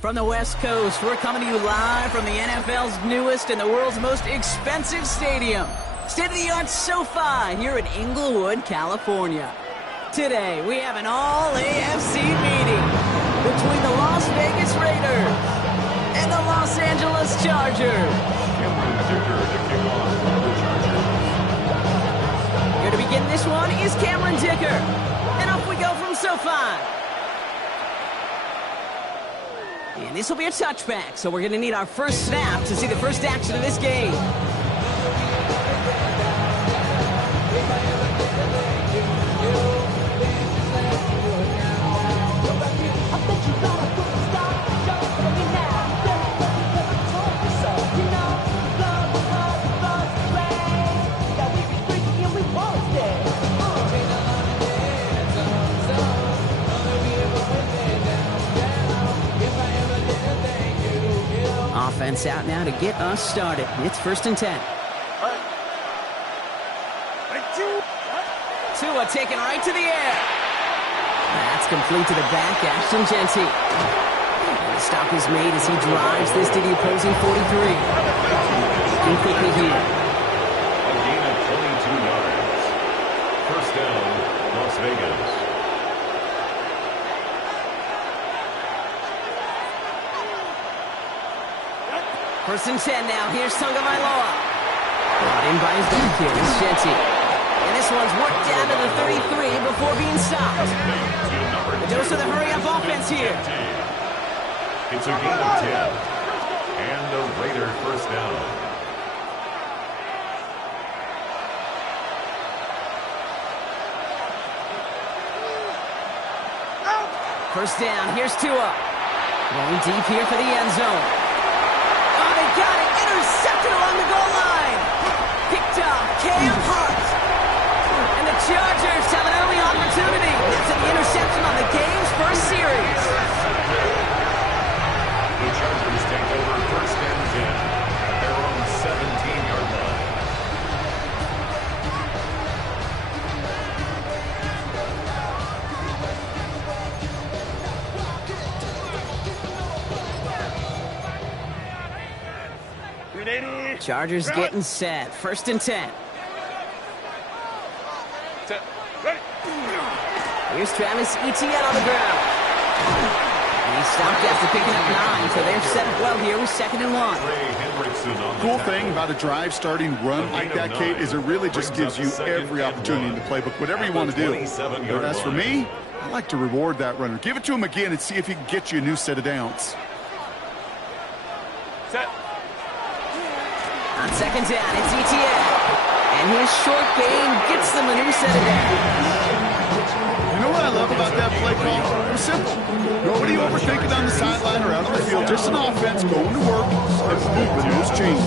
From the West Coast, we're coming to you live from the NFL's newest and the world's most expensive stadium, state-of-the-art SoFi here in Inglewood, California. Today, we have an all-AFC meeting between the Las Vegas Raiders and the Los Angeles Chargers. Here to begin this one is Cameron Dicker. And off we go from SoFi. And this will be a touchback, so we're going to need our first snap to see the first action of this game. Offense out now to get us started. It's 1st and 10. Tua taken right to the air. That's complete to the back, Ashton Jeanty. And the stop is made as he drives this to the opposing 43. Looking quickly here. A gain of 22 yards. First down, Las Vegas. First and 10 now. Here's Tagovailoa. Brought in by his back here. It's Jeanty. And this one's worked down to the 33 before being stopped. The dose of the hurry-up offense here. It's a gain of 10. And the Raider first down. First down. Here's Tua. Going deep here for the end zone. Got it, intercepted along the goal line. Picked up, Cam Hart. And the Chargers have an early opportunity. That's an interception on the game's first series. The Chargers take over 1st and 10 at their own 17-yard line. Chargers getting set. 1st and 10. Here's Travis Etienne on the ground. And he stopped after picking up 9, so they're set up well here with 2nd and 1. Cool thing about a drive starting run like that, Kate, is it really just gives you every opportunity in the playbook, whatever you want to do. But as for me, I like to reward that runner. Give it to him again and see if he can get you a new set of downs. On 2nd down, it's Etienne. And his short game gets them a new set of downs. You know what I love about that play call? It was simple. Nobody overthinking on the sideline or out on the field. Just an offense going to work and moving those chains.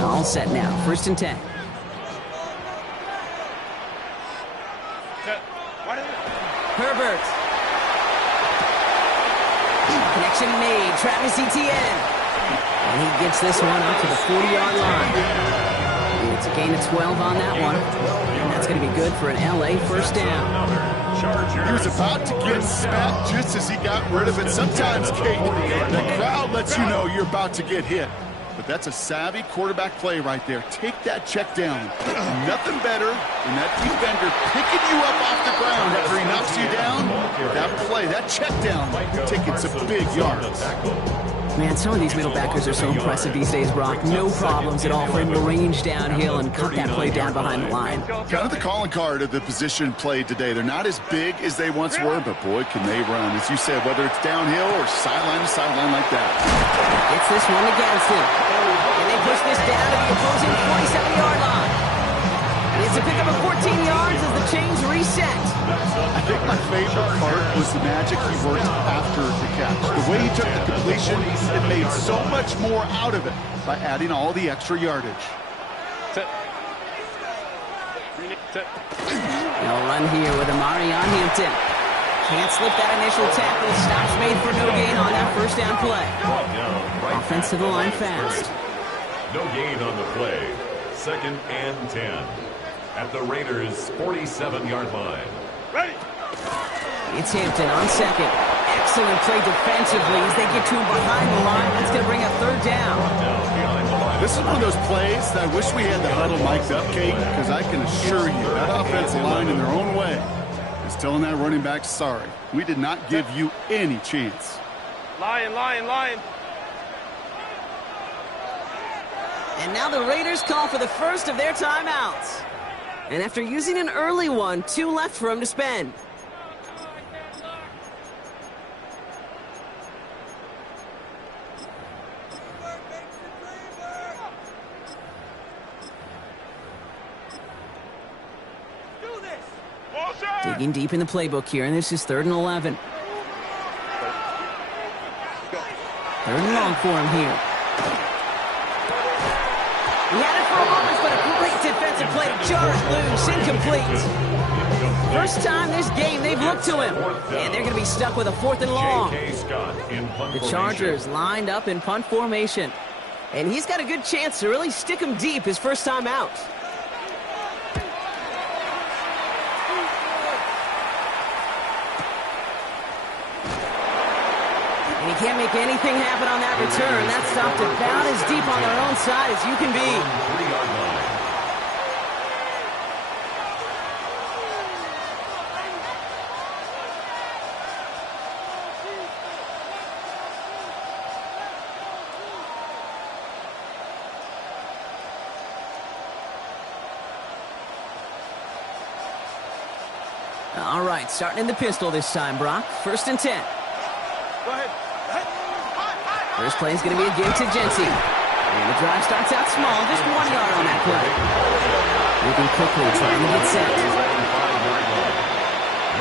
All set now. 1st and 10. Herbert. Connection made. Travis Etienne. And he gets this one up to the 40-yard line. And it's a gain of 12 on that one. And that's going to be good for an LA first down. He was about to get smacked just as he got rid of it. Sometimes, Kate, the crowd lets you know you're about to get hit. But that's a savvy quarterback play right there. Take that check down. Nothing better than that defender picking you up off the ground after he knocks you down. That play, that check down, taking some big yards. Man, some of these middle backers are so impressive these days, Brock. No problems at all for him to range downhill and cut that play down behind the line. Kind of the calling card of the position played today. They're not as big as they once were, but boy, can they run. As you said, whether it's downhill or sideline to sideline like that. Gets this one against him. And they push this down to the opposing 47-yard line. It's a pickup of 14 yards as the chains reset. I think my favorite part was the magic he worked after the catch. The way he took the completion, it made so much more out of it by adding all the extra yardage. They'll run here with Amari on Hampton. Can't slip that initial tackle. Stops made for no gain on that first down play. Offensive line fast. No gain on the play. 2nd and 10. At the Raiders' 47-yard line. It's Hampton on second. Excellent play defensively as they get to him behind the line. That's going to bring up 3rd down. This is one of those plays that I wish we had the huddle mic'd up, Kate, because I can assure you that offensive line in their own way is telling that running back, sorry, we did not give you any chance. Lion. And now the Raiders call for the first of their timeouts. And after using an early one, 2 left for him to spend. Digging deep in the playbook here, and this is 3rd and 11. 3rd and long for him here. He had it for a moment, but a great defensive play to jar it loose, incomplete. First time this game they've looked to him, and they're going to be stuck with a 4th and long. The Chargers lined up in punt formation, and he's got a good chance to really stick him deep his first time out. And he can't make anything happen on that return. That stopped about as deep on their own side as you can be. All right, starting in the pistol this time, Brock. 1st and 10. Go ahead. First play is going to be a give to Jency. And the drive starts out small, just 1 yard on that play. Moving quickly, trying to get set.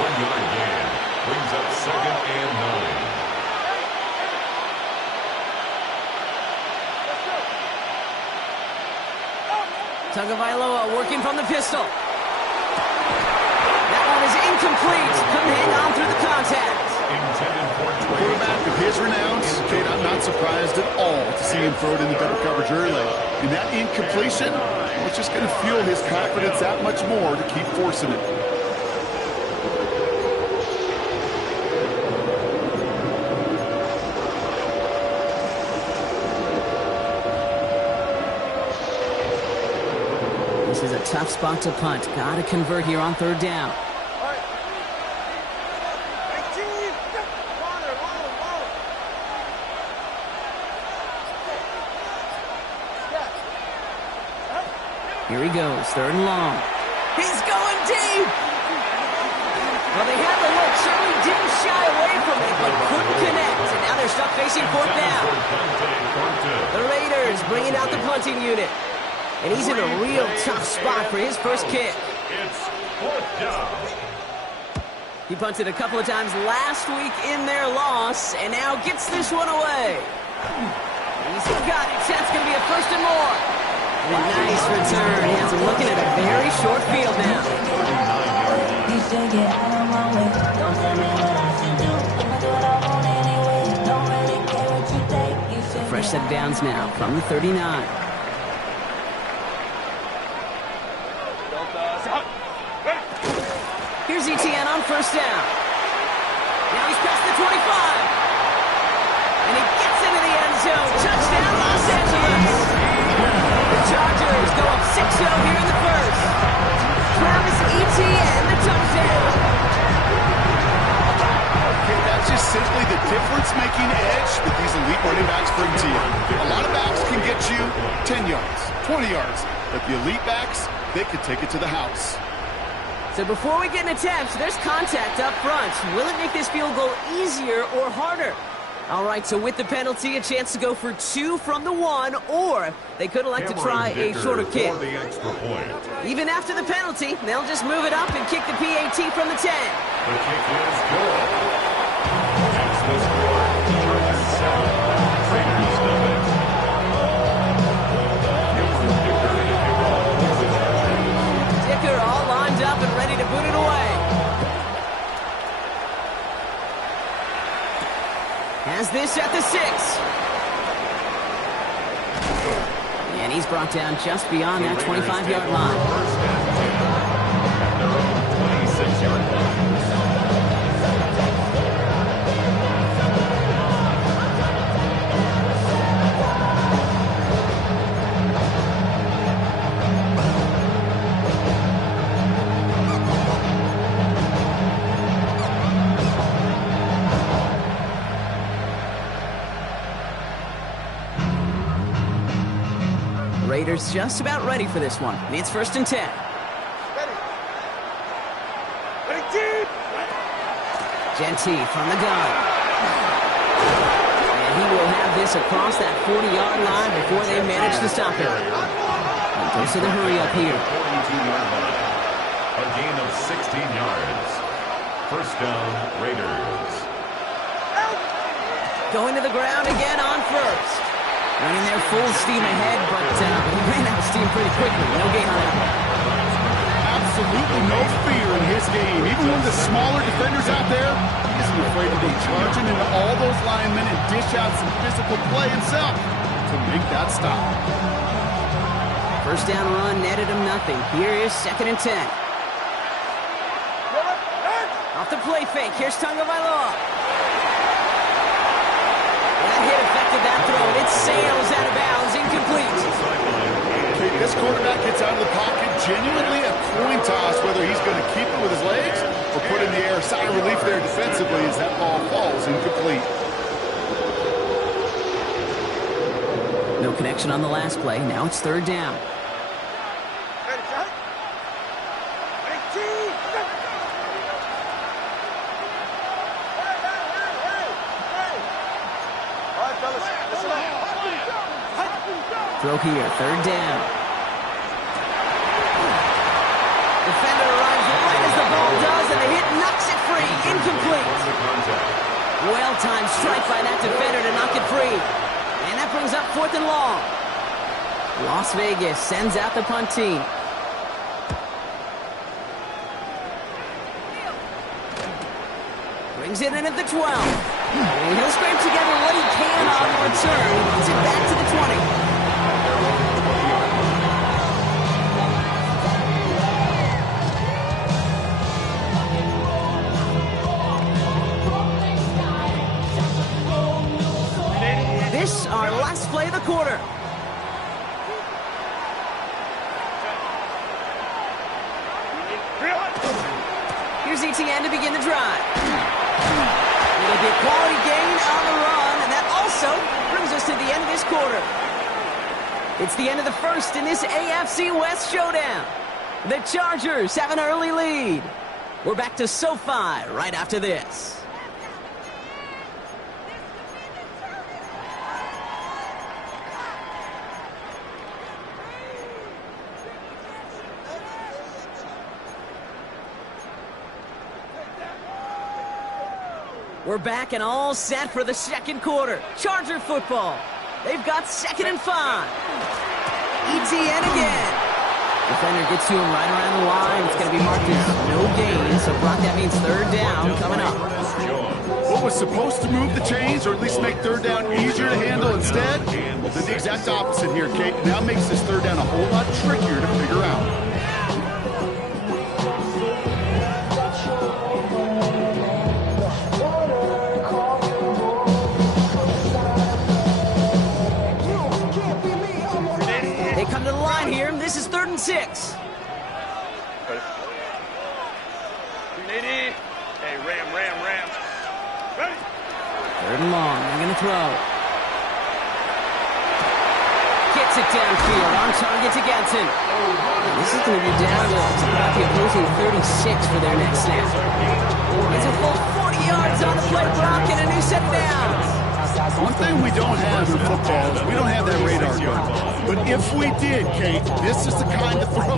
1-yard gain brings up 2nd and 9. Tagovailoa working from the pistol. That one is incomplete. Couldn't hang on through the contact. Quarterback of his renown, Kate, I'm not surprised at all to see him throw it in the double coverage early. And that incompletion, well, it's just going to fuel his confidence that much more to keep forcing it. This is a tough spot to punt. Got to convert here on 3rd down. Here he goes, 3rd and long. He's going deep! Well, they had the look, certainly didn't shy away from it, but couldn't connect. And now they're stuck facing 4th down. The Raiders bringing out the punting unit. And he's in a real tough spot for his first kick. It's 4th down. He punted a couple of times last week in their loss, and now gets this one away. He's got it. That's going to be a 1st and more. And a nice return. He has him looking at a very short field now. A fresh set of downs now from the 39. Here's Etienne on 1st down. Now he's past the 25. And he gets into the end zone. Touchdown, Los Angeles. The Chargers go up 6-0 here in the first. Travis Etienne, the touchdown. Okay, that's just simply the difference-making edge that these elite running backs bring to you. A lot of backs can get you 10 yards, 20 yards, but the elite backs, they can take it to the house. So before we get an attempt, there's contact up front. Will it make this field goal easier or harder? All right, so with the penalty, a chance to go for 2 from the 1, or they could elect to try a shorter kick. Even after the penalty, they'll just move it up and kick the PAT from the 10. The kick is good. That's the score. Chargers 7, Raiders nothing. Dicker all lined up and ready to boot it away. pass. And he's brought down just beyond that 25-yard line. First and 10 at their own 26-yard line. Raiders just about ready for this one. It's first and 10. Genty from the gun. And he will have this across that 40-yard line before they manage to stop him. He goes to the hurry up here. 42-yard line. A gain of 16 yards. First down, Raiders. Going to the ground again on first. Running their full steam ahead, but he ran out of steam pretty quickly. No gain on that one. Absolutely no fear in his game. Even one of the smaller defenders out there, he isn't afraid to go charging into all those linemen and dish out some physical play himself to make that stop. First down run netted him nothing. Here is second and 10. Off the play fake. Here's Tagovailoa. That hit affected that throw, and it sails out of bounds, incomplete. Okay, this quarterback gets out of the pocket, genuinely a coin toss whether he's going to keep it with his legs or put it in the air. Sigh of relief there defensively as that ball falls incomplete. No connection on the last play. Now it's third down. Throw here, third down. Defender arrives right as the ball does, and the hit knocks it free. Incomplete. Well-timed strike by that defender to knock it free. And that brings up fourth and long. Las Vegas sends out the punt team. Brings it in at the 12. And he'll scrape together what he can on the return. He puts it back to the 20. This, our last play of the quarter. Here's ETN to begin the drive. It'll be a quality gain on the run, and that also brings us to the end of this quarter. It's the end of the first in this AFC West showdown. The Chargers have an early lead. We're back to SoFi right after this. We're back and all set for the second quarter. Charger football. They've got 2nd and 5. ETN again. Defender gets to him right around the line. It's going to be marked as no gain. So, Brock, that means third down coming up. What was supposed to move the chains or at least make third down easier to handle instead? Well, did the exact opposite here, Kate. Now makes this third down a whole lot trickier to figure out. Come to the line here. This is 3rd and 6. Hey, ram. Ready? 3rd and long. They're going to throw. Gets it downfield. On target to Ganson. This is going to be down to about the opposing 36 for their next snap. It's a full 40 yards on the play block and a new set of downs. One thing we don't have in football is we don't have that radar gun. But if we did, Kate, this is the kind of throw.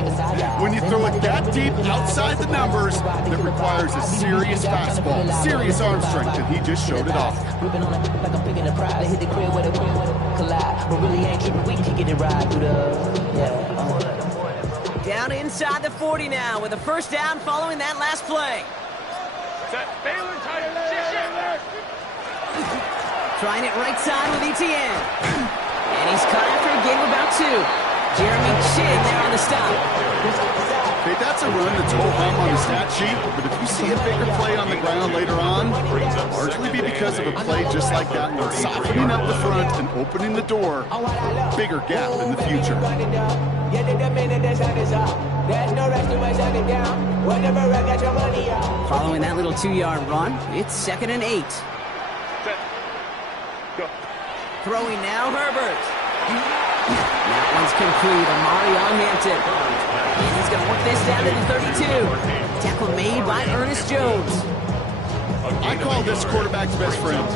When you throw it that deep outside the numbers, that requires a serious fastball, serious arm strength, and he just showed it off. Down inside the 40 now with a first down following that last play. Trying it right side with Etienne. And he's cut after a gain of about 2. Jeremy Chinn there on the stop. Okay, that's a run that's ho-hum on the stat sheet, but if you see a bigger play on the ground later on, it'll largely be because of a play just like that one, softening up the front and opening the door, bigger gap in the future. Following that little 2-yard run, it's 2nd and 8. Go. Throwing now, Herbert. That one's complete. Omarion Hampton. And he's going to work this down to the 32. Tackle made by Ernest Jones. I call this quarterback's best friend.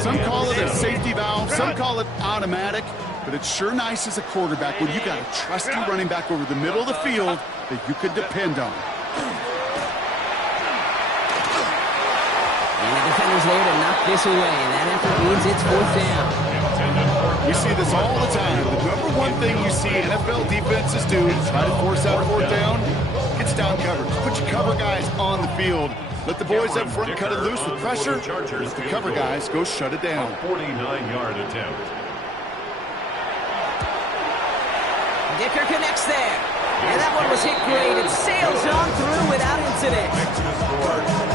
Some call it a safety valve, some call it automatic, but it's sure nice as a quarterback when you got a trusty running back over the middle of the field that you could depend on. And the defender's there to knock this away. That effort means it's 4th down. We see this all the time. The number one thing you see NFL defenses do to try to force out 4th down, gets down coverage. Put your cover guys on the field. Let the boys up front cut it loose with pressure. Let the cover guys go shut it down. 49-yard attempt. Dicker connects there. And that one was hit great. It sails on through without incident.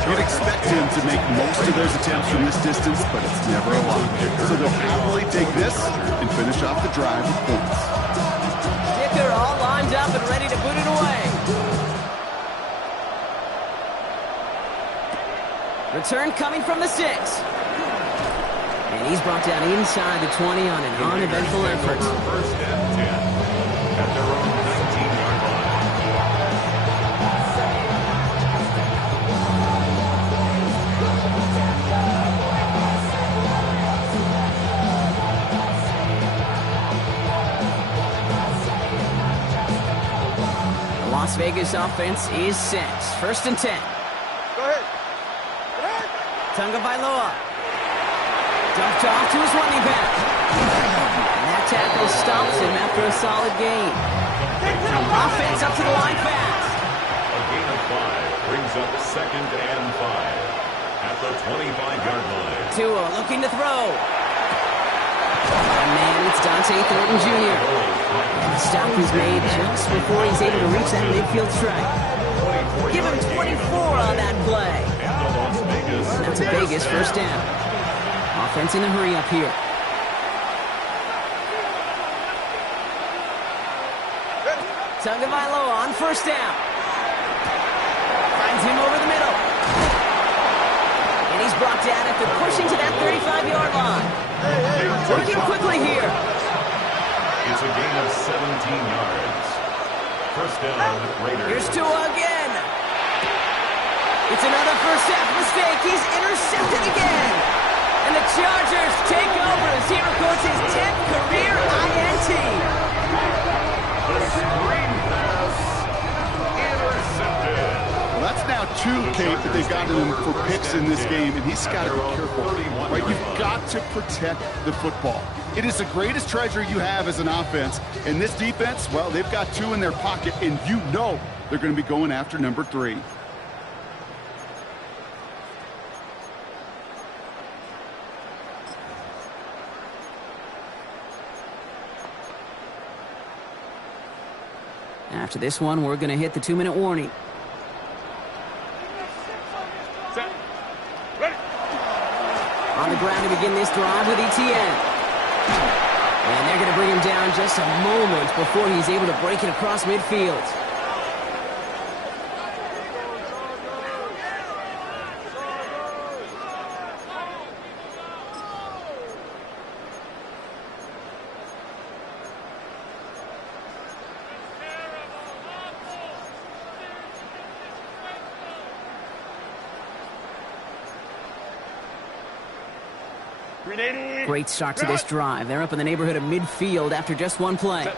You'd expect him to make most of those attempts from this distance, but it's never a lot. So they'll happily take this and finish off the drive with points. Dicker all lined up and ready to put it away. Return coming from the 6. And he's brought down inside the 20 on an uneventful effort. 1st and 10 at their own 19-yard line. The Las Vegas offense is set. 1st and 10. Go ahead. Tagovailoa. Dumped off to his running back. And that tackle stops him after a solid gain. Offense up to the line fast. A gain of 5 brings up 2nd and 5 at the 25-yard line. Tua looking to throw. And man, it's Dante Thornton Jr. And the stop is made just before he's able to reach that midfield strike. Give him 24 on that play. That's a Vegas 1st down. Offense in a hurry up here. Tagovailoa on 1st down. Finds him over the middle. And he's brought down after pushing to that 35-yard line. Working quickly here. It's a gain of 17 yards. 1st down, Raiders. Here's Tua again. It's another first half mistake. He's intercepted again. And the Chargers take over as he records his 10th career INT. The screen pass intercepted. Well, that's now 2, Kate, that they've gotten him for picks in this game, and he's got to be careful. Right? You've got to protect the football. It is the greatest treasure you have as an offense. And this defense, well, they've got 2 in their pocket, and you know they're going to be going after number 3. After this one, we're going to hit the 2-minute warning. Set. Ready. On the ground to begin this drive with Etienne. And they're going to bring him down just a moment before he's able to break it across midfield. Great start to this drive. They're up in the neighborhood of midfield after just one play. 12.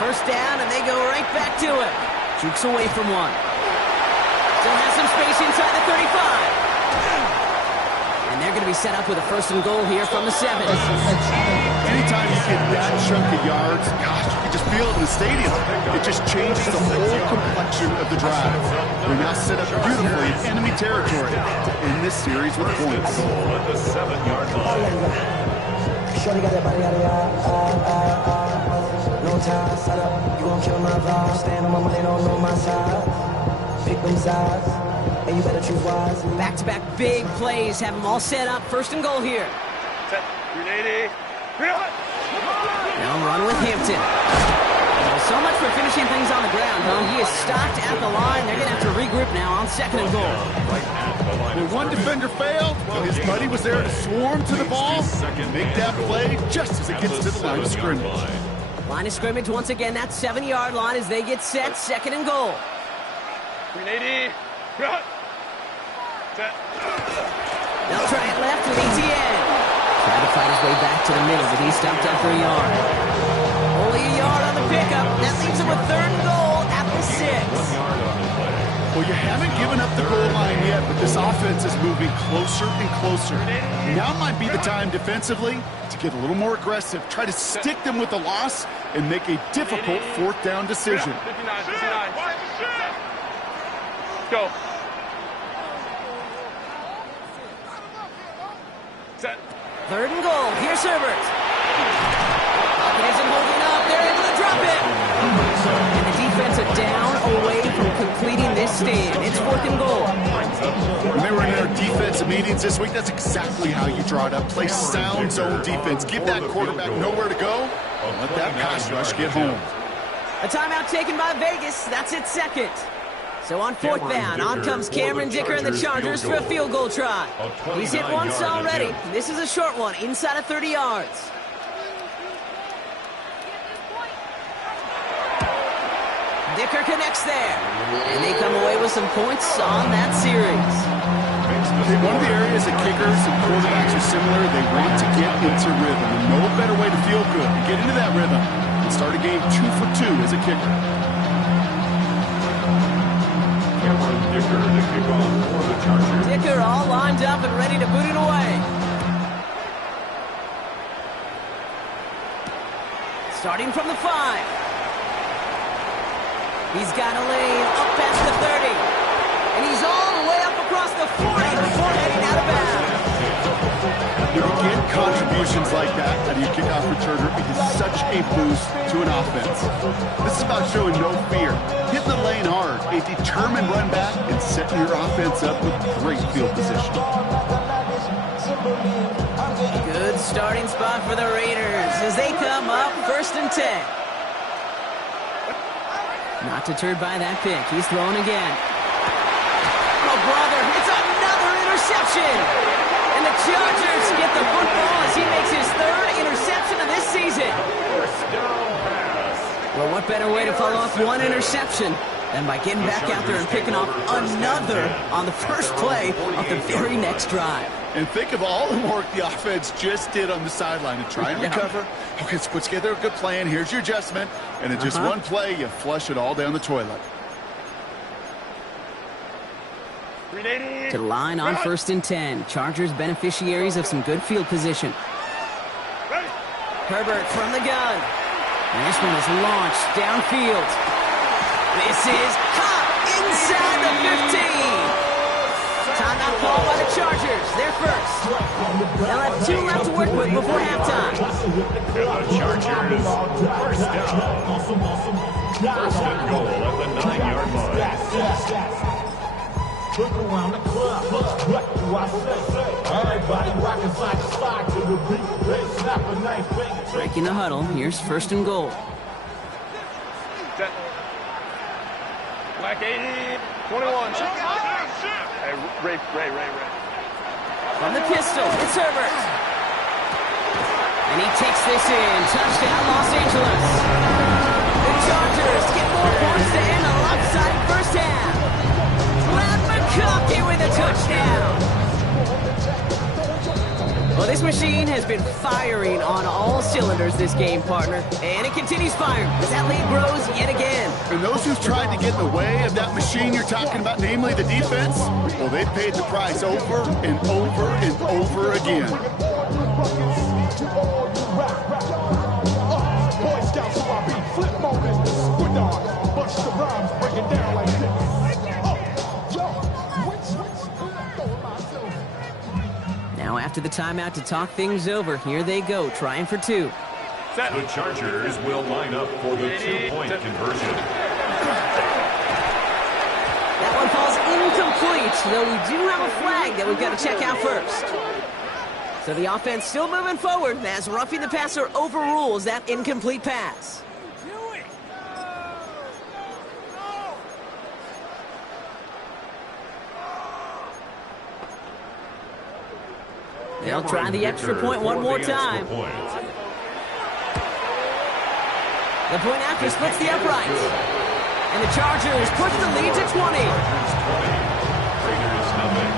1st down, and they go right back to it. Jukes away from one. Still has some space inside the 35. And they're they're going to be set up with a 1st and goal here from the 7. Anytime you get that chunk of yards, gosh, you can just feel it in the stadium. It just changes the whole complexion of the drive. They're now set up beautifully in enemy territory to end this series with points. Goal at the 7-yard line. Shorty got that body out of no time, set up, you gon' kill my vibe. Stand on my money, don't know my side. Pick them sides, and you better choose wise. Back-to-back big plays have them all set up. 1st and goal here. Set. 380. Now run with Hampton. Well, so much for finishing things on the ground, huh? He is stopped at the line. They're going to have to regroup now on 2nd and goal. When one defender failed, well, his buddy was there to swarm to the ball and make that play just as it gets to the line of scrimmage. Line of scrimmage once again, that 7-yard line as they get set. 2nd and goal. 380. Set. They'll try it left with Etienne. Tried to fight his way back to the middle, but he's stopped up for a yard. Only a yard on the pickup. That leaves him with 3rd and goal at the 6. 1 yard on the play. Well, you haven't given up the goal line yet, but this offense is moving closer and closer. Now might be the time defensively to get a little more aggressive, try to stick them with the loss, and make a difficult 4th down decision. 59. Go. Set. 3rd and goal. Here's Herbert. It isn't holding up. They're able to drop it. And the defense are down away from completing this stand. It's 4th and goal. Remember in our defensive meetings this week, that's exactly how you draw it up. Play sound zone defense. Give that quarterback nowhere to go. Let that pass rush get home. A timeout taken by Vegas. That's its 2nd. So on 4th down, on comes Cameron Dicker and the Chargers for a field goal try. He's hit once already. This is a short one, inside of 30 yards. Dicker connects there. And they come away with some points on that series. One of the areas that kickers and quarterbacks are similar, they want to get into rhythm. And no better way to feel good, to get into that rhythm, and start a game 2 for 2 as a kicker. Cameron Dicker, the kickoff for the Chargers. Dicker all lined up and ready to boot it away. Starting from the 5. He's got a lane up past the 30. And he's all the way up across the 40 before heading out of bounds. You get contributions like that out of your kickoff returner. It is such a boost to an offense. This is about showing no fear. Hit the lane hard, a determined run back, and setting your offense up with great field position. Good starting spot for the Raiders as they come up 1st and 10. Not deterred by that pick. He's throwing again. Oh, brother, it's another interception. And the Chargers get the football as he makes his 3rd interception of this season. Well, what better way to follow up one interception than by getting back out there and picking off another on the first play of the very next drive. And think of all the work the offense just did on the sideline to try and recover. Okay, let's put together a good plan. Here's your adjustment. And in just one play, you flush it all down the toilet. To the line on 1st and 10. Chargers beneficiaries of some good field position. Herbert from the gun. And this one is launched downfield. This is caught inside the 15. Timeout call by the Chargers. They're first. They'll have 2 left to work with before halftime. And the Chargers, 1st down. 1st and goal at the 9-yard line. Look around the club, what do I say? Everybody rockin' side to side to the beat. They snap a nice finger. Breaking the huddle. Here's 1st and goal. Set. Black 80. 21. Hey, Ray. From the pistol, it's Herbert. And he takes this in. Touchdown, Los Angeles. The Chargers get more points to end a lopsided first half. Brad McConkey with a touchdown. Well, this machine has been firing on all cylinders this game, partner. And it continues firing as that lead grows yet again. And those who've tried to get in the way of that machine you're talking about, namely the defense, well, they paid the price over and over and over again. Boy Scouts, so I be flip moments. With on, bunch of rhymes breaking down like this. Now after the timeout to talk things over, here they go, trying for two. The Chargers will line up for the two-point conversion. That one falls incomplete, though we do have a flag that we've got to check out first. So the offense still moving forward as roughing the passer overrules that incomplete pass. They'll try the extra point one more time. The point after splits the uprights. And the Chargers push the lead to 20. Raiders nothing.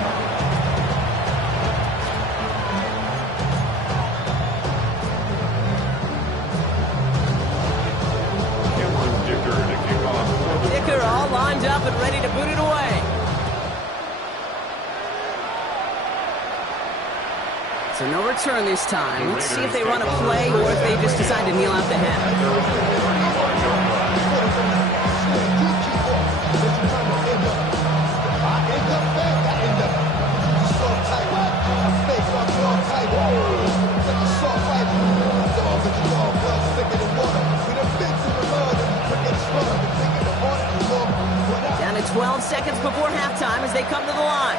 Cameron Dicker to kick off. Dicker all lined up and ready to boot it away. So no return this time. Let's see if they run a play or if they just decide to kneel out the half. Down to 12 seconds before halftime as they come to the line.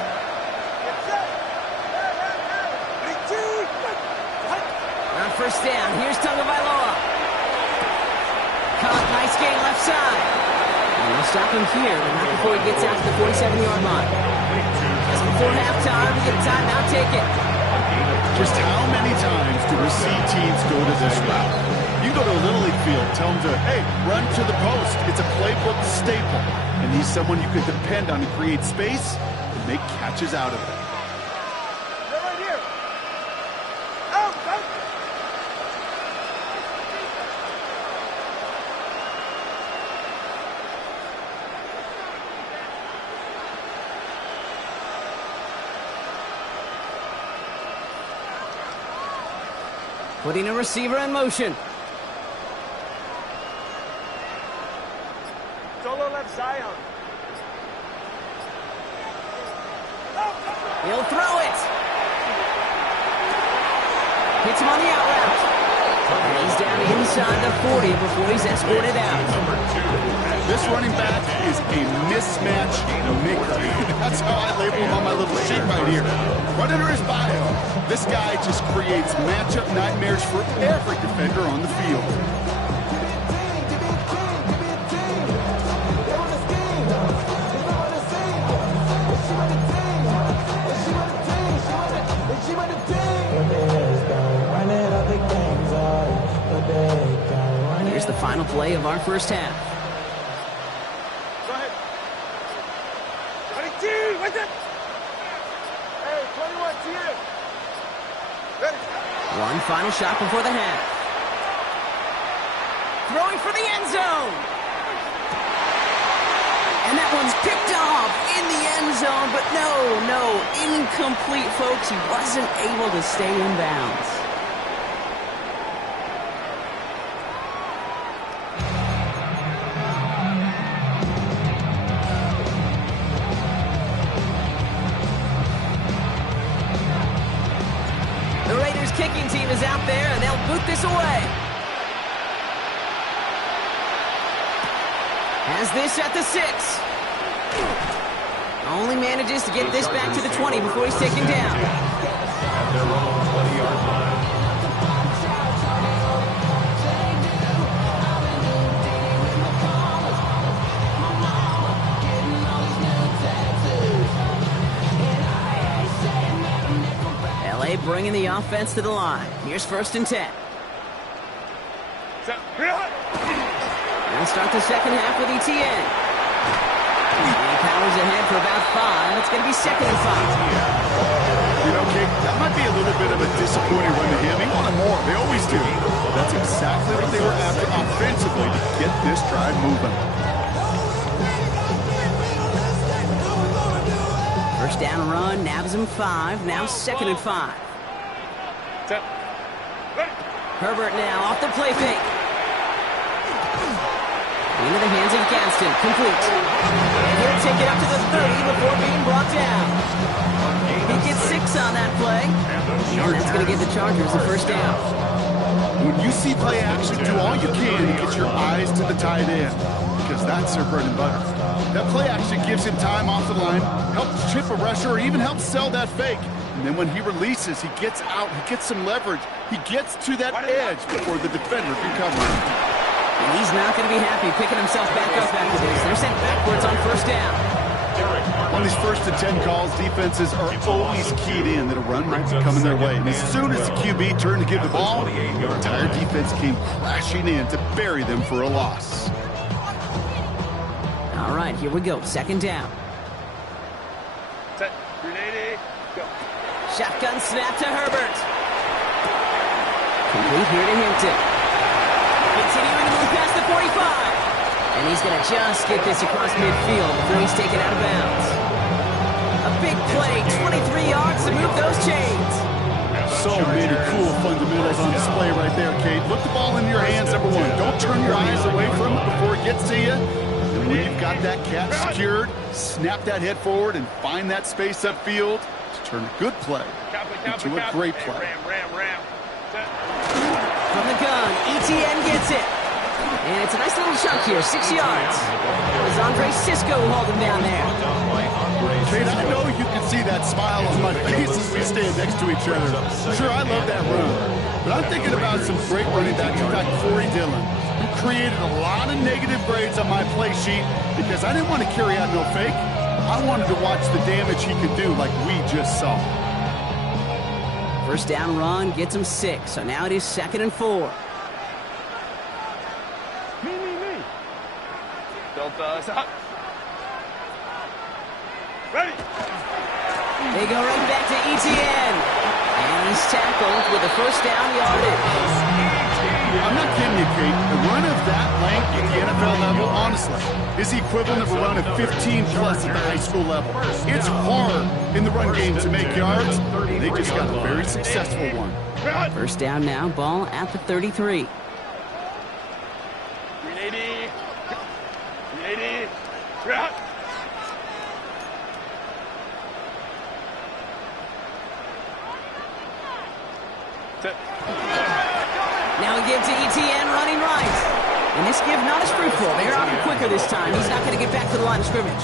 On first down, here's Tagovailoa. Caught, nice gain left side. And they'll stop him here, but not before he gets out to the 47-yard line. Just before halftime, we get a timeout taken. Just how many times do we see teams go to this route? You go to a Little League field, tell them to, hey, run to the post. It's a playbook staple. And he's someone you can depend on to create space and make catches out of it. Putting a receiver in motion. Solo left Zion. He'll throw it. Hits him on the out route. And he's down inside the 40 before he's escorted out. This running back is a mismatch maker. That's how I label him on my little sheet right here. Right under his bio, this guy just creates matchup nightmares for every defender on the field. Here's the final play of our first half. Go ahead. 22, what's it? Hey, 21, TN. Ready? One final shot before the half. Throwing for the end zone. And that one's picked off in the end zone, but no, incomplete, folks. He wasn't able to stay in bounds. The Raiders kicking team is out there, and they'll boot this away. Has this at the 6. Only manages to get this back to the 20 before he's taken down. At their own 20-yard line. LA bringing the offense to the line. Here's 1st and 10. They'll start the second half with ETN. He powers ahead for about 5. It's going to be 2nd and 5. You know, Kate, I'm not be a little bit of a disappointing run to him. He wanted more. They always do. That's exactly what they were after offensively to get this drive moving. First down run, nabs him 5. Now 2nd and 5. Set. Ready. Herbert now off the play fake. Into the hands of Gaston. Complete. And he'll take it up to the 30 before being brought down. He gets 6 on that play. And that's going to give the Chargers the first down. When you see play action, do all you can to get your eyes to the tight end, because that's their bread and butter. That play action gives him time off the line, helps chip a rusher, or even helps sell that fake. And then when he releases, he gets out, he gets some leverage. He gets to that edge before the defender can cover him. And he's not going to be happy picking himself back up after this. They're sent backwards on first down. On these 1st and 10 calls, defenses are always keyed in that a run might be coming their way. And as soon as the QB turned to give the ball, the entire defense came crashing in to bury them for a loss. All right, here we go. 2nd down. Set. Grenade. Go. Shotgun snap to Herbert. Complete here to Hinton. Continuing to move past the 45. And he's going to just get this across midfield before he's taken out of bounds. A big play, 23 yards to move those chains. So many cool fundamentals on display right there, Kate. Look the ball in your hands, number 1. Don't turn your eyes away from it before it gets to you. And when you've got that catch secured, snap that head forward and find that space upfield to turn a good play into a great play. Ram. Set. From the gun, ETN gets it. And it's a nice little chunk here, 6 yards. As Andre Cisco will hold him down there. Kate, I know you can see that smile on my face as we stand next to each other. Sure, I love that run. But I'm thinking about some great running backs. In fact, Corey Dillon, who created a lot of negative grades on my play sheet because I didn't want to carry out no fake. I wanted to watch the damage he could do like we just saw. First down run gets him 6. So now it is 2nd and 4. Me. Delta, stop. Ready. They go right back to ETN. And he's tackled with a first down yardage. I'm not kidding you, Kate. A run of that length at the NFL level, honestly, is the equivalent of a run of 15-plus at the high school level. It's hard in the run game to make yards. They just got a very successful one. First down now, ball at the 33. Grenade. Set. Now we give to ETN running right. And this give not as fruitful. They're out quicker this time. He's not going to get back to the line of scrimmage.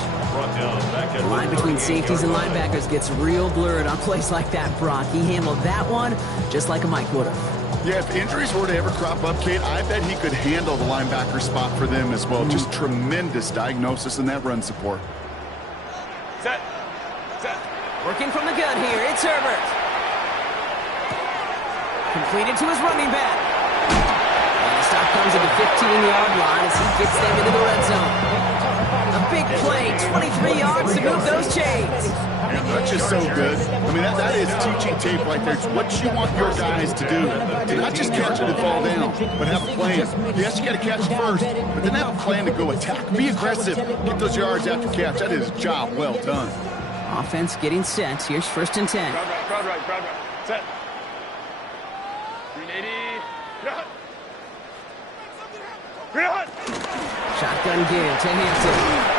The line between safeties and linebackers gets real blurred on plays like that, Brock. He handled that one just like a Mike would have. Yeah, if injuries were to ever crop up, Kate, I bet he could handle the linebacker spot for them as well. Just tremendous diagnosis in that run support. Set. Working from the gun here, it's Herbert. Completed to his running back. And the stop comes at the 15-yard line as he gets them into the red zone. A big play, 23 yards to move those chains. That's just so good. I mean, that is teaching tape right there. It's what you want your guys to do. To not just catch it and fall down, but have a plan. Yes, you got to catch it first, but then have a plan to go attack. Be aggressive. Get those yards after catch. That is a job well done. Offense getting set. Here's 1st and 10. Crowd right. Set. Grenade. Shotgun give to Hampton.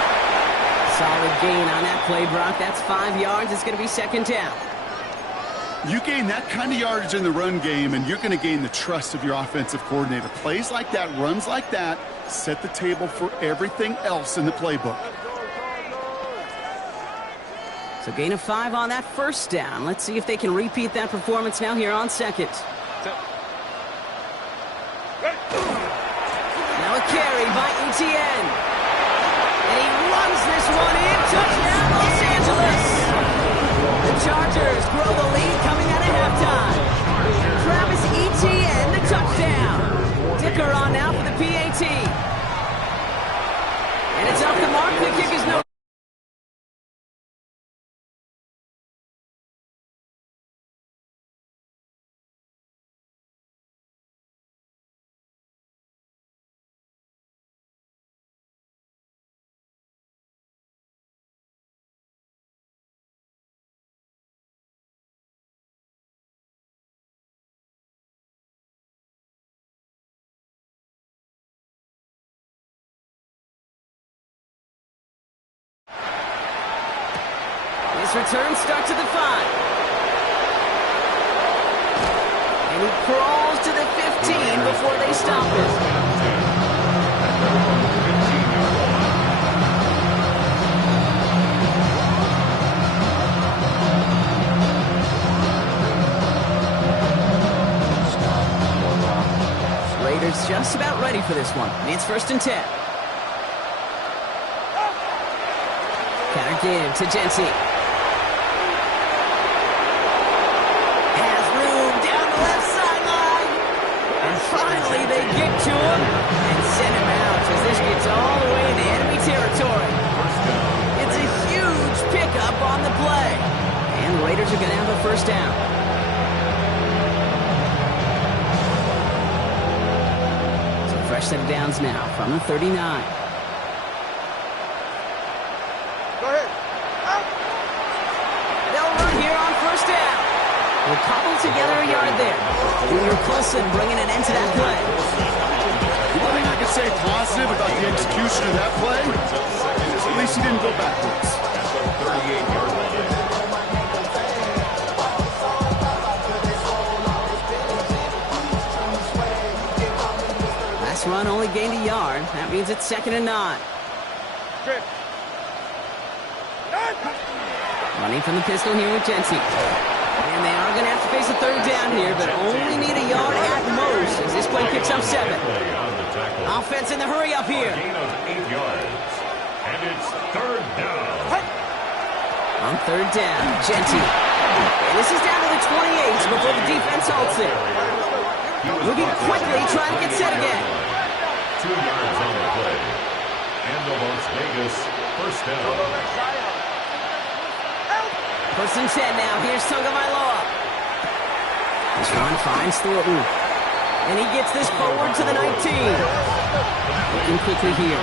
Solid gain on that play, Brock. That's 5 yards. It's going to be 2nd down. You gain that kind of yardage in the run game, and you're going to gain the trust of your offensive coordinator. Plays like that, runs like that, set the table for everything else in the playbook. So gain of 5 on that first down. Let's see if they can repeat that performance now here on 2nd. Now a carry by ETN. And he runs this one in. Touchdown, Los Angeles. The Chargers grow the lead coming out of halftime. Travis Etienne, the touchdown. Dicker on now for the PAT. And it's off the mark. The kick is no This return starts at the 5. And he crawls to the 15 before they stop him. Raiders just about ready for this one. It's 1st and 10. Counter give to Jency. Has room down the left sideline. And finally they get to him and send him out as this gets all the way into enemy territory. It's a huge pickup on the play. And the Raiders are going to have a 1st down. So fresh set of downs now from the 39. We'll cobble together a yard there. Junior Colson bringing an end to that play. The only thing I can say positive about the execution of that play, at least he didn't go backwards. Last run only gained a yard. That means it's 2nd and 9. Running from the pistol here with Jency. And they are going to have to face a 3rd down here, but only need a yard at most as this play picks up 7. Offense in the hurry up here. Gain of 8 yards. And it's 3rd down. On 3rd down, Jency. And this is down to the 28 before the defense halts it. Moving quickly, trying to get set again. 2 yards on the play. And the Las Vegas 1st down. 1st and 10 now. Here's Tagovailoa. This run finds Thornton. And he gets this forward to the 19. Looking quickly here.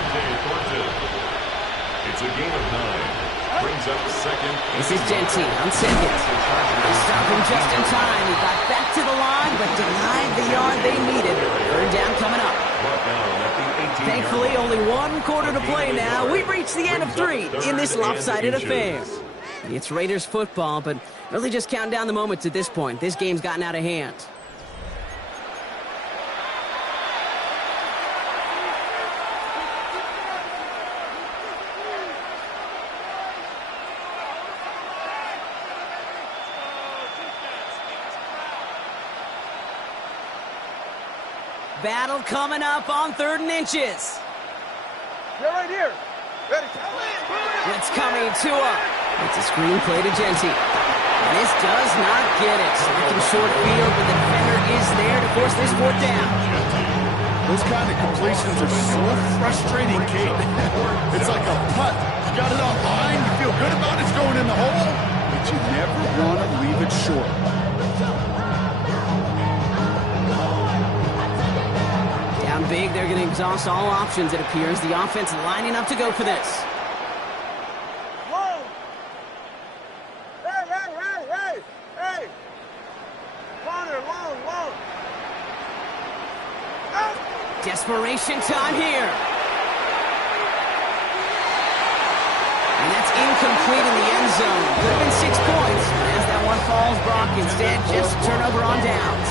It's a gain of 9. Brings up 2nd. This is Jency on 2nd. They stop him just in time. He got back to the line, but denied the yard they needed. 3rd down coming up. Thankfully, only 1 quarter to play now. We've reached the end of 3 in this lopsided affair. It's Raiders football, but really just counting down the moments at this point. This game's gotten out of hand. Battle coming up on 3rd and inches. You're right here. Ready. It's coming to him. It's a screen play to Jency. And this does not get it. Looking short field, but the defender is there to force this 4th down. Those kind of completions are so frustrating, Kate. It's like a putt. You got it on line, you feel good about it's going in the hole, but you never want to leave it short. Down big, they're going to exhaust all options, it appears. The offense lining up to go for this. Desperation time here. And that's incomplete in the end zone. Could have been 6 points, but as that one falls, Brock instead just a turnover on downs.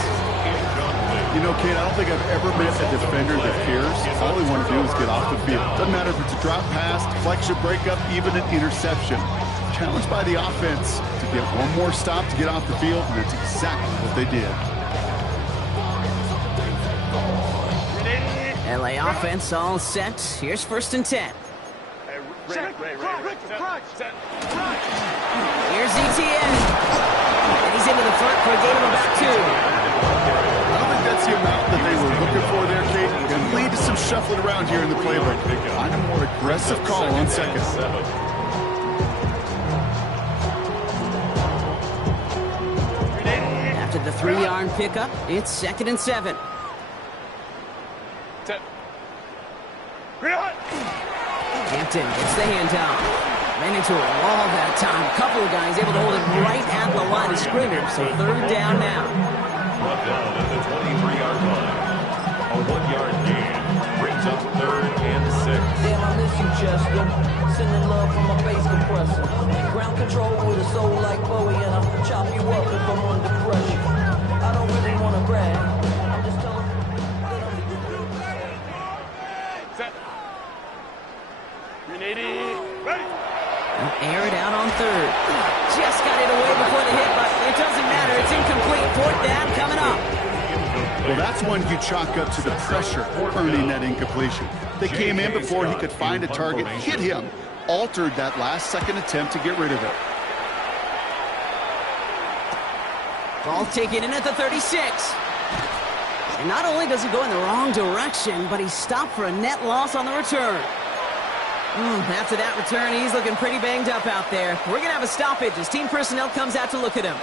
You know, Kate, I don't think I've ever met a defender that cares. All they want to do is get off the field. Doesn't matter if it's a drop pass, deflection, breakup, even an interception. Challenged by the offense to get one more stop to get off the field, and that's exactly what they did. LA offense all set. Here's 1st and 10. Here's ETN. And he's into the front for a gain of about 2. I don't think that's the amount that they were looking for there, Kate. Going to lead to some shuffling around here in the playbook. Find a more aggressive call on 2nd. After the 3-yard pickup, it's 2nd and 7. Hampton gets the handoff. Ran into a wall that time. A couple of guys able to hold it right at the line of scrimmage. So 3rd down now. Brought down at the 23-yard line. A 1-yard gain brings up 3rd and 6. Damn, I miss you, Chester. sending love from my bass compressor. Ground control with a soul like Bowie, and I'll chop you up if I'm under pressure. I don't really want to brag. I'm just telling you that I'm Set. 380. Ready. Air it out on third. Just got it away before the hit, but it doesn't matter. It's incomplete. Fourth down coming up. Well, that's one you chalk up to the pressure earning that incompletion. They came in before he could find a target, hit him, altered that last-second attempt to get rid of it. Ball taken in at the 36. And not only does he go in the wrong direction, but he's stopped for a net loss on the return. After that return, he's looking pretty banged up out there. We're going to have a stoppage as team personnel comes out to look at him.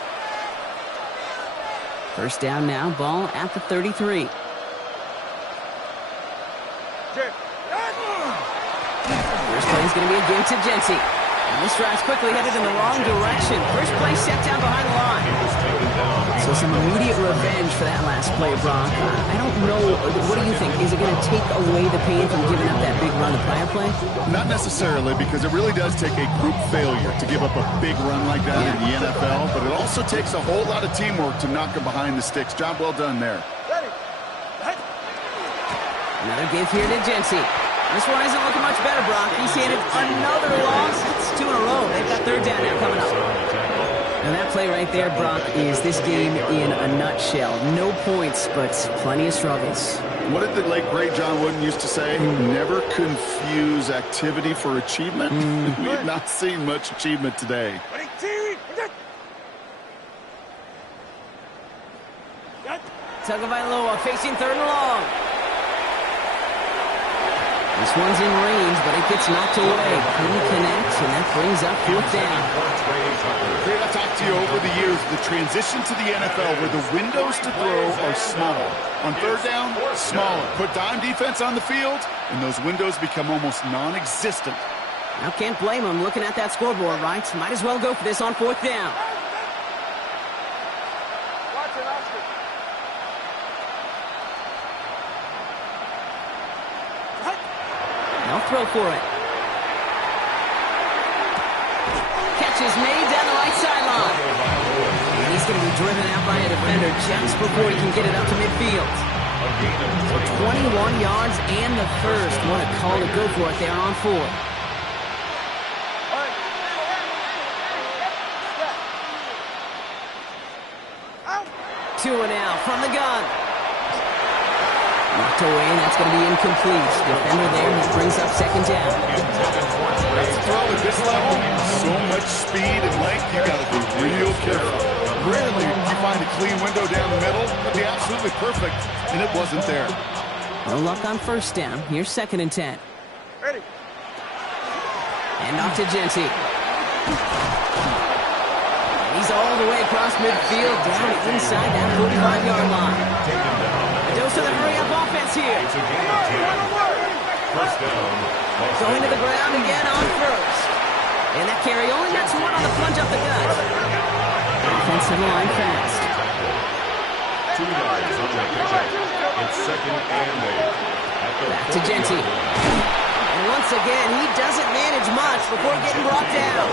First down now, ball at the 33. First play is going to be again to Jency. And this drive's quickly headed in the wrong direction. First play set down behind the line. So some immediate revenge for that last play, Brock. I don't know. What do you think? Is it going to take away the pain from giving up that big run the prior play? Not necessarily, because it really does take a group failure to give up a big run like that in the NFL, but it also takes a whole lot of teamwork to knock him behind the sticks. Job well done there. Another give here to Jency. This one isn't looking much better, Brock. He's handed another loss. It's 2 in a row. They've got third down now coming up. And that play right there, Brock, is this game in a nutshell. No points, but plenty of struggles. What did the late, great John Wooden used to say? Never confuse activity for achievement. We have not seen much achievement today. Tagovailoa facing third and long. This one's in range, but it gets knocked away. Couldn't connect, and that brings up fourth down. Great, I've talked to you over the years, the transition to the NFL where the windows to throw are smaller. On third down, smaller. Put dime defense on the field, and those windows become almost non-existent. Now can't blame him looking at that scoreboard, right? Might as well go for this on fourth down. Now throw for it. Catch is made down the right sideline. And he's going to be driven out by a defender just before he can get it up to midfield. So 21 yards and the first. What a call to go for it there on fourth. Two and out from the gun. Knocked away, and that's going to be incomplete. Defender there, that brings up second down. That's a throw at this level. So much speed and length, you got to be real careful. Rarely you find a clean window down the middle. It'd be absolutely perfect, and it wasn't there. No luck on first down. Here's 2nd and 10. Ready. And off to Jency. He's all the way across midfield, down inside that 45-yard line. Dose of the hurry-up offense here. First down. Going to the ground again on first. And that carry only gets one on the plunge up the gut. Offensive line fast. 2 yards on the pickup. It's 2nd and 8. Back to Jency. And once again, he doesn't manage much before getting brought down.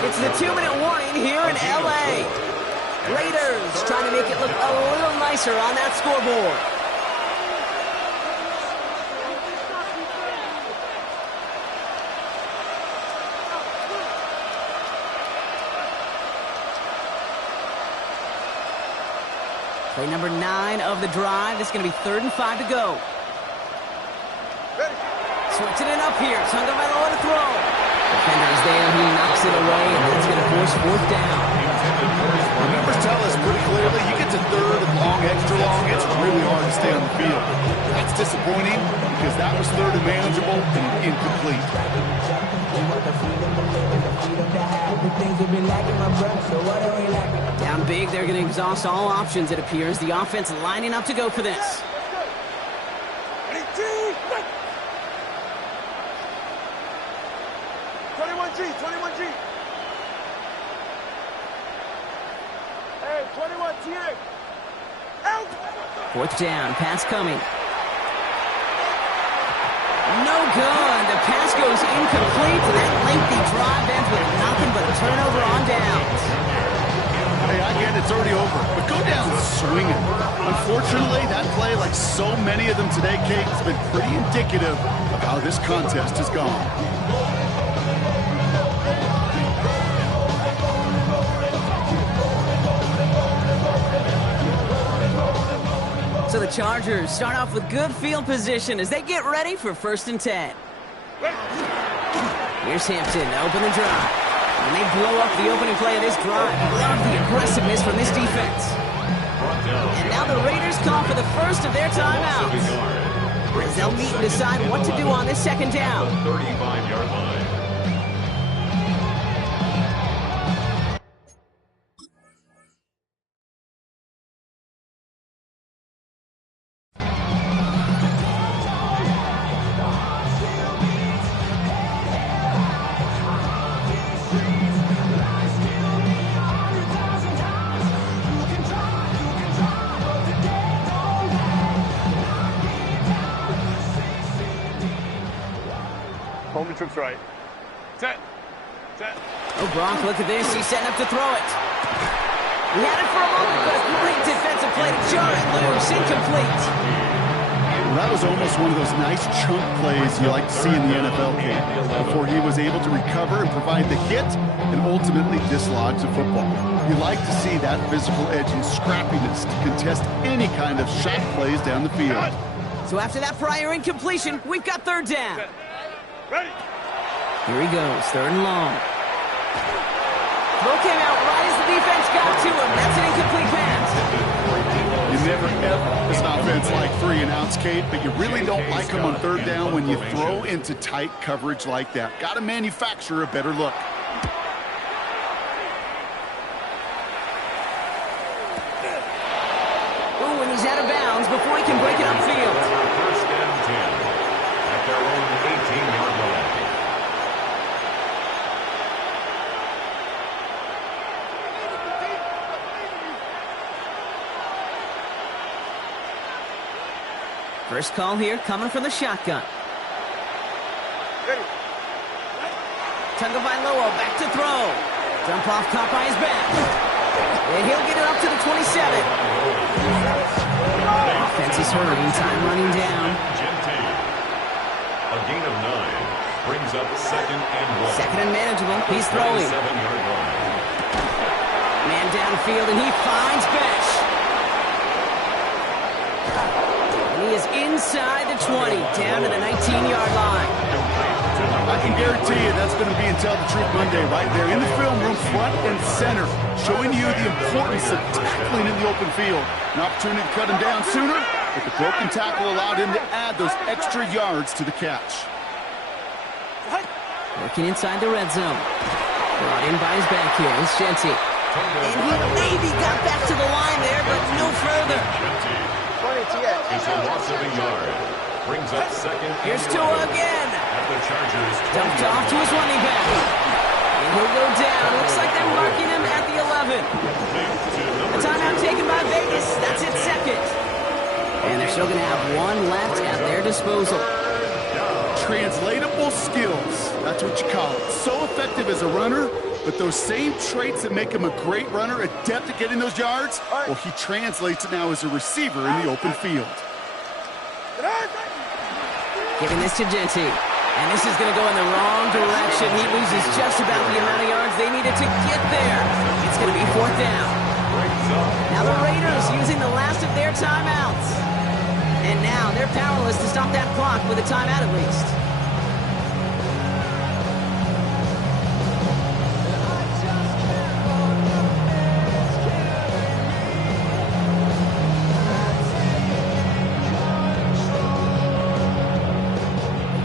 It's the 2-minute warning here in L.A. Raiders trying to make it look a little nicer on that scoreboard. Play number 9 of the drive. This is going to be 3rd and 5 to go. Switching it up here. Tagovailoa to throw. Defender is there. He knocks it away, and that's going to force fourth down. The numbers tell us pretty clearly, you get to third and long, extra long, it's really hard to stay on the field. That's disappointing because that was third and manageable and incomplete. Down big, they're going to exhaust all options, it appears. The offense lining up to go for this. 21G. Hey, 21 TA. Out. Fourth down, pass coming. No good. The pass goes incomplete. That lengthy drive ends with nothing but a turnover on downs. Hey, I get it's already over, but go down swinging. Unfortunately, that play, like so many of them today, Kate, has been pretty indicative of how this contest has gone. So the Chargers start off with good field position as they get ready for 1st and 10. Here's Hampton to open the drive. And they blow up the opening play of this drive. Love the aggressiveness from this defense. And now the Raiders call for the first of their timeouts, as they'll meet and decide what to do on this 2nd down. 35-yard line. Home troops right. Set. Oh, Gronk, look at this. He's setting up to throw it. He had it for a moment, but a great defensive play to jar it loose. Incomplete. Well, that was almost one of those nice chunk plays you like to see in the NFL game, before he was able to recover and provide the hit and ultimately dislodge the football. You like to see that physical edge and scrappiness to contest any kind of shot plays down the field. So after that prior incompletion, we've got 3rd down. Ready. Here he goes, 3rd and long. Throw came out right as the defense got to him. That's an incomplete pass. You never ever, as an offense, like 3 and outs, Kate, but you really don't like them on 3rd down when you throw into tight coverage like that. Got to manufacture a better look. Ooh, and he's out of bounds before he can break it upfield. 1st and 10 at their own 18-yard line. First call here coming from the shotgun. Ready. Tagovailoa back to throw. Dump off caught by his back. And he'll get it up to the 27. Offense is hurrying, time running down. A gain of 9 brings up 2nd and 1. 2nd and manageable. He's throwing. 7-yard line. Man downfield, and he finds Besh. And he is inside the 20, down to the 19-yard line. I can guarantee you that's going to be in Tell the Truth Monday right there in the film room, front and center, showing you the importance of tackling in the open field. An opportunity to cut him down sooner, but the broken tackle allowed him to add those extra yards to the catch. Working inside the red zone. Brought in by his back here. It's Genty. And he maybe got back to the line there, but no further. 20 TX. It's a loss of a yard. Brings up 2nd. Here's Tua again. At the Chargers. Dumped off to his running back. And he'll go down. Looks like they're marking him at the 11. The timeout taken by Vegas. That's its 2nd. And they're still going to have 1 left at their disposal. Translatable skills. That's what you call it. So effective as a runner, but those same traits that make him a great runner, adept at getting those yards, well, he translates it now as a receiver in the open field. Giving this to Genty. And this is going to go in the wrong direction. He loses just about the amount of yards they needed to get there. It's going to be 4th down. Now the Raiders using the last of their timeouts. And now they're powerless to stop that clock with a timeout at least.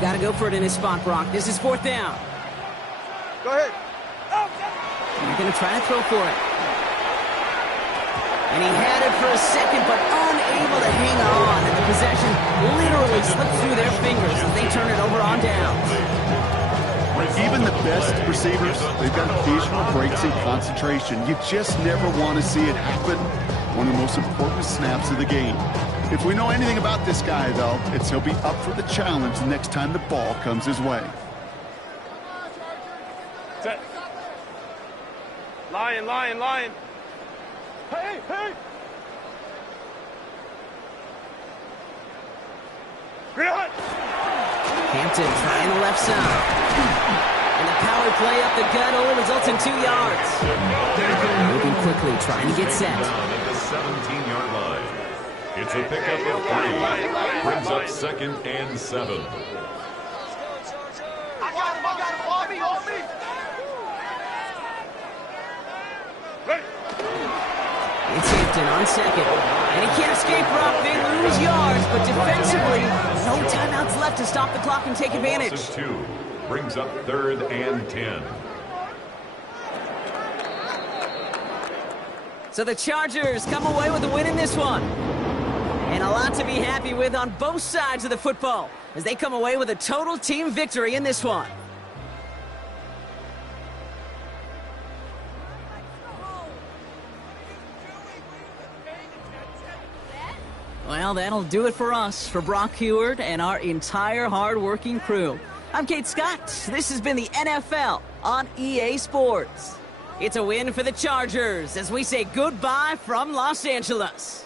Got to go for it in his spot, Brock. This is 4th down. Go ahead. They're going to try to throw for it. And he had it for a second, but unable to hang on. And the possession literally slipped through their fingers as they turn it over on downs. Even the best receivers, they've got occasional breaks in concentration. You just never want to see it happen. one of the most important snaps of the game. If we know anything about this guy, though, it's he'll be up for the challenge the next time the ball comes his way. Set. Lion, lion, lion. Hey, hey. Green. Hampton trying the left side. And the power play up the gut only results in 2 yards. Moving quickly, trying to get set. Down at the 17-yard line. It's a pickup of 3. Brings up 2nd and 7. I got him, on me, on me. Ready. It's Hampton on second. And he can't escape rough. They lose yards, but defensively, no timeouts left to stop the clock and take advantage. Loss of 2. Brings up 3rd and 10. So the Chargers come away with a win in this one. And a lot to be happy with on both sides of the football as they come away with a total team victory in this one. Well, that'll do it for us, for Brock Huard and our entire hard-working crew. I'm Kate Scott. This has been the NFL on EA Sports. It's a win for the Chargers as we say goodbye from Los Angeles.